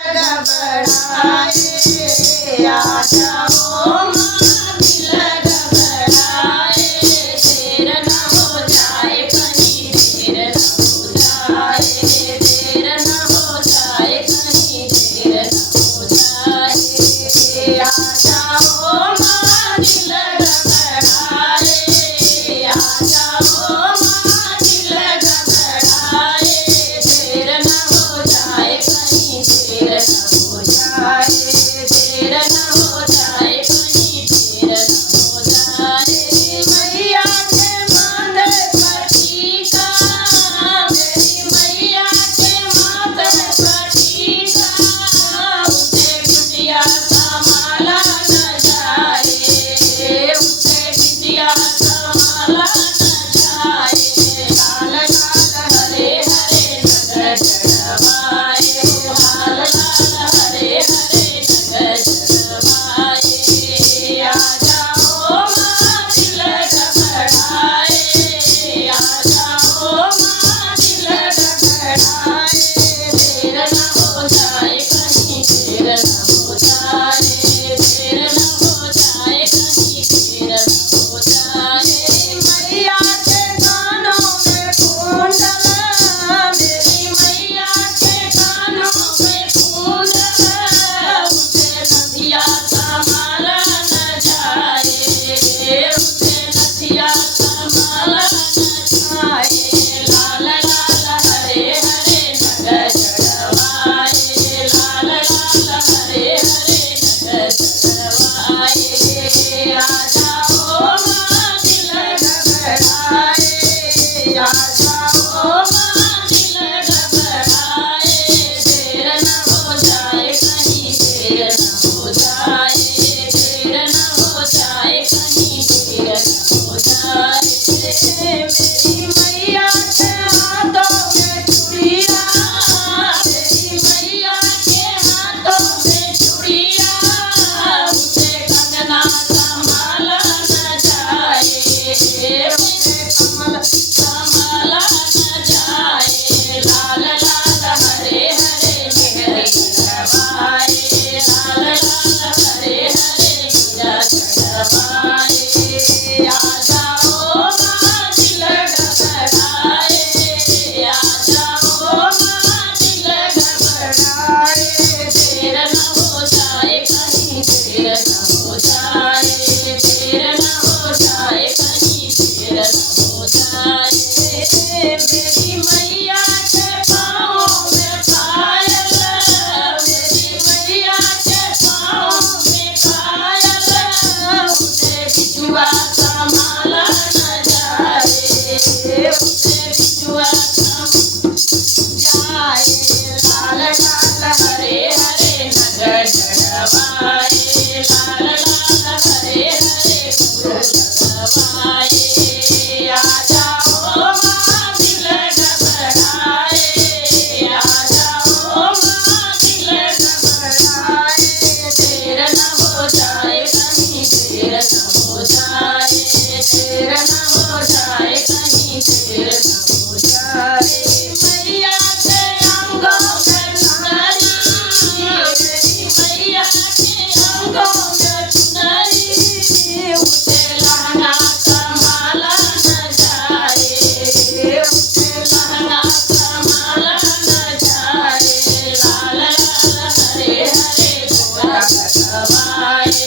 घबराए आ जाओ माँ दिल घबराए देर न हो जाए कहीं देर न हो जाए देर न हो जाए कहीं देर न हो जाए आ जाओ माँ दिल घबराए आ जाओ माँ दिल घबराए देर न हो जाए कहीं देर न हो जाए देर न हो जाए कहीं देर न हो जाए मैया के माथे पर टीका मेरी मैया के माथे पर टीका उसे बिटिया संभाला न जाए उसे बिटिया संभाला न जाए लाल लाल हरे हरे नगर चढ़वाए लाल लाल हरे हरे नगर चढ़वाए आ जाओ माँ दिल घबराए आ जाओ माँ दिल घबराए देर न हो जाए कहीं देर न हो जाए देर न हो जाए कहीं देर न हो जाए मैया के कानों में कुंडल मेरी मैया के कानों में कुंडल उसे नथिया संभाला न जाए उसे नथिया संभाला न जाए लाल लाल हरे हरे नगर चढ़वाए लाल लाल हरे हरे नगर चढ़वाए आ जाओ माँ दिल घबराए आ जाओ माँ दिल घबराए देर न हो जाए कहीं देर न हो जाए देर न हो जाए कहीं देर न हो जाए मेरी मैया के हाथों में चूड़िया मेरी मैया के हाथों में चूड़िया उसे कंगना संभाला न जाए उसे कमल संभाला न जाए लाल लाल हरे हरे मेहरी चढ़वाए लाल लाल हरे हरे मीरा चढ़वाए आ जाओ माँ दिल घबराए आ जाओ माँ दिल घबराए देर न हो जाए कहीं देर न हो जाए देर न हो जाए कहीं देर न हो जाए मेरी मैया के पाँव में पायल मेरी मैया के पाँव में पायल उसे बिछुआ संभाला न जाए उसे बिछुआ जाए लाल लाल हरे हरे नगर चढ़वाए लाल लाल हरे हरे फूल चढ़वाए आ जाओ माँ दिल घबराए आ जाओ माँ दिल घबराए देर न हो जाए कहीं देर न हो जाए देर न हो जाए कहीं देर न हो जाए मैया के अंगों में चुनरी मेरी मैया के अंगों में चुनरी उसे लहंगा संभाला न जाए उसे लहंगा संभाला न जाए लाल लाल हरे हरे गोरा लगवाए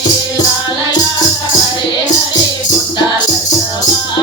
लाल लाल हरे हरे गोटा लगवाए